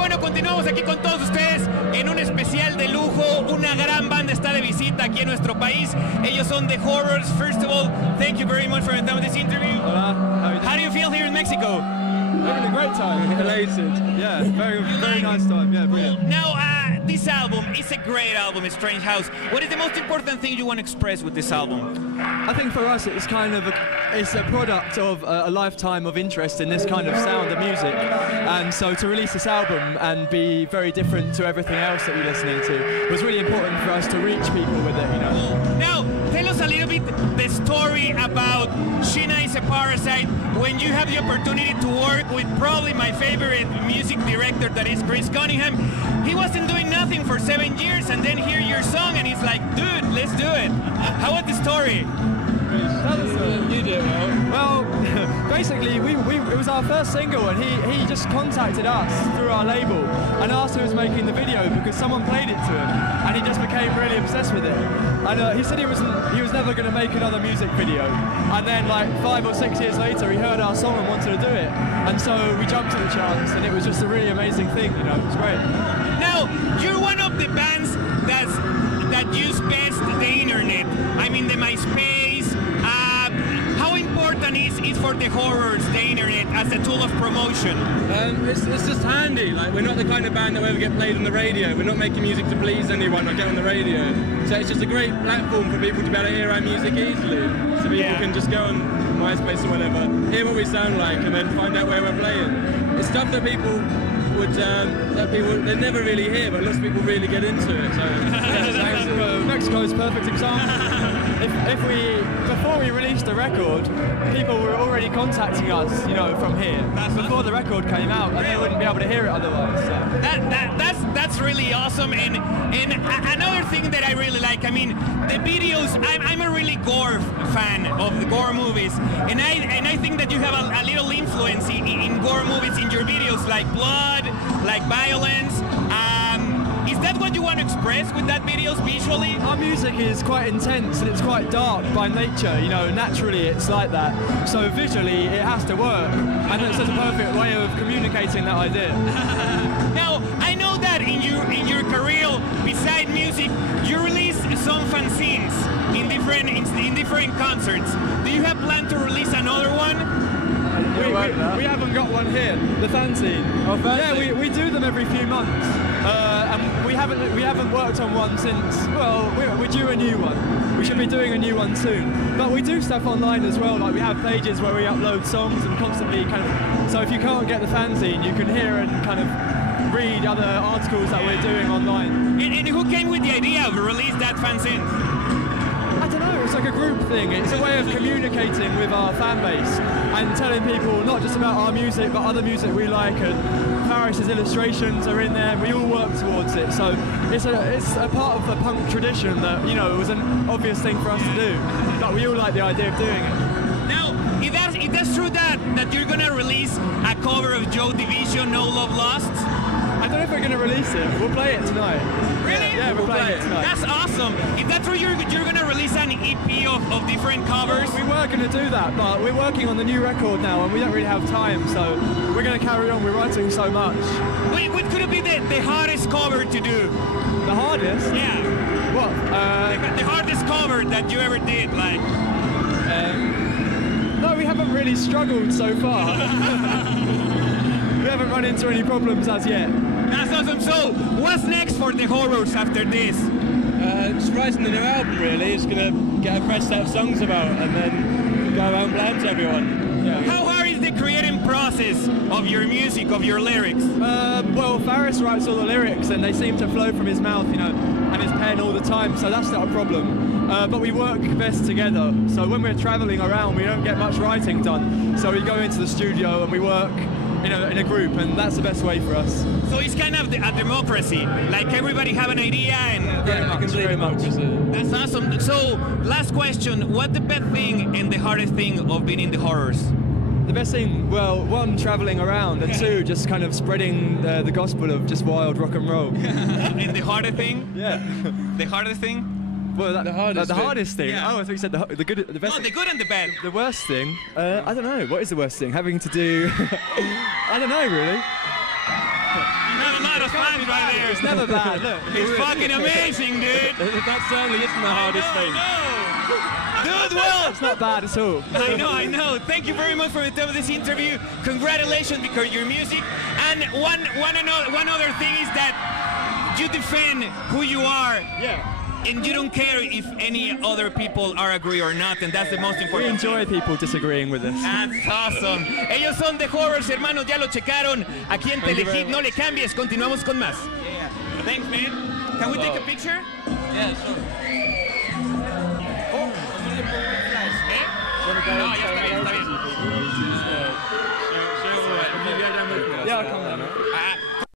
bueno, continuamos aquí con todos ustedes en un especial de lujo. Una gran banda está de visita aquí en nuestro país. Ellos son The Horrors. First of all, thank you very much for attending this interview. Hola, how do you feel here in Mexico? Having a great time, elated. Yeah, very nice time. Yeah, brilliant. Now, this album is a great album, A Strange House. What is the most important thing you want to express with this album? I think for us it's kind of it's a product of a lifetime of interest in this kind of sound of music, and so to release this album and be very different to everything else that we're listening to was really important for us to reach people with it, you know. Now, tell us a little bit the story about Sheena is a Parasite. When you have the opportunity to work with probably my favorite music director, that is Chris Cunningham, he wasn't doing nothing for 7 years, and then hear your song and he's like, dude, let's do it. How was the story? You do it well. Well, basically, it was our first single, and he just contacted us through our label and asked who was making the video because someone played it to him, and he just became really obsessed with it. And he said he was never going to make another music video. And then, like 5 or 6 years later, he heard our song and wanted to do it, and so we jumped at the chance, and it was just a really amazing thing. You know, it was great. Now, you're one of the bands that use best the internet. I mean, the MySpace. How important is for The Horrors the internet as a tool of promotion? It's just handy. Like, we're not the kind of band that will ever get played on the radio. We're not making music to please anyone or get on the radio. So it's just a great platform for people to be able to hear our music easily. So people can just go on MySpace or whatever, hear what we sound like, and then find out where we're playing. It's stuff that people would they never really hear, but lots of people really get into it. So Mexico's a perfect example. Before we released the record, people were already contacting us, you know, from here before the record came out, and they wouldn't be able to hear it otherwise. So. That's really awesome. And another thing that I really like, I mean, the videos. I'm a really gore fan of the gore movies, and I think that you have a little influence in gore movies in your videos, like blood, like violence. Is that what you want to express with that videos visually? Our music is quite intense and it's quite dark by nature, you know, naturally it's like that. So visually it has to work, and it's just a perfect way of communicating that idea. Now, I know that in your career, beside music, you release some fanzines in different concerts. Do you have plan to release another one? We haven't got one here. The fanzine. Oh, fanzine. Yeah, we do them every few months, and we haven't worked on one since. Well, we're due a new one. We should be doing a new one soon. But we do stuff online as well. Like we have pages where we upload songs and constantly kind of. So if you can't get the fanzine, you can hear and kind of read other articles that we're doing online. And who came with the idea of release that fanzine? I don't know, it's like a group thing. It's a way of communicating with our fan base and telling people not just about our music but other music we like, and Paris's illustrations are in there, we all work towards it. So it's a part of the punk tradition that, you know, it was an obvious thing for us to do, but we all like the idea of doing it. Now, if that's true that you're gonna release a cover of Joy Division, No Love Lost? I don't know if we're going to release it. We'll play it tonight. Really? Yeah, we'll play it tonight. That's awesome. If that's true, you're going to release an EP of different covers? We were going to do that, but we're working on the new record now, and we don't really have time, so we're going to carry on. We're writing so much. Wait, what could it be the hardest cover to do? The hardest? Yeah. What? The hardest cover that you ever did, like? No, we haven't really struggled so far. We haven't run into any problems as yet. That's awesome. So, what's next for The Horrors after this? Just writing the new album, really. It's going to get a fresh set of songs about, and then go around and play them to everyone. Yeah. How hard is the creating process of your music, of your lyrics? Well, Faris writes all the lyrics, and they seem to flow from his mouth, you know, and his pen all the time, so that's not a problem. But we work best together, so when we're travelling around, we don't get much writing done. So we go into the studio and we work in a group, and that's the best way for us. So it's kind of a democracy, like everybody have an idea, and very much. That's awesome. So last question, what's the best thing and the hardest thing of being in The Horrors? The best thing, well, one, travelling around, and two, just kind of spreading the gospel of just wild rock and roll. And the hardest thing? Yeah. The hardest thing? Well, the hardest thing. Yeah. Oh, I thought you said the good, the best. No, the good and the bad. The worst thing. I don't know. What is the worst thing? Having to do. I don't know, really. Amato's fans right there. It's never bad, look. It's fucking amazing, dude. That certainly isn't the hardest thing. Dude, well, It's not bad at all. I know. Thank you very much for the time of this interview. Congratulations because your music. And one other thing is that you defend who you are. Yeah. And you don't care if any other people are agree or not, and that's the most We important enjoy people disagreeing with us. That's awesome. Ellos son The Horrors, hermanos, ya lo checaron. Aquí en Telehit, no le cambies, continuamos con más. Thanks, man. Can we take a picture? Yeah, sure. No, ya está bien, está bien. Yeah, I'll come down.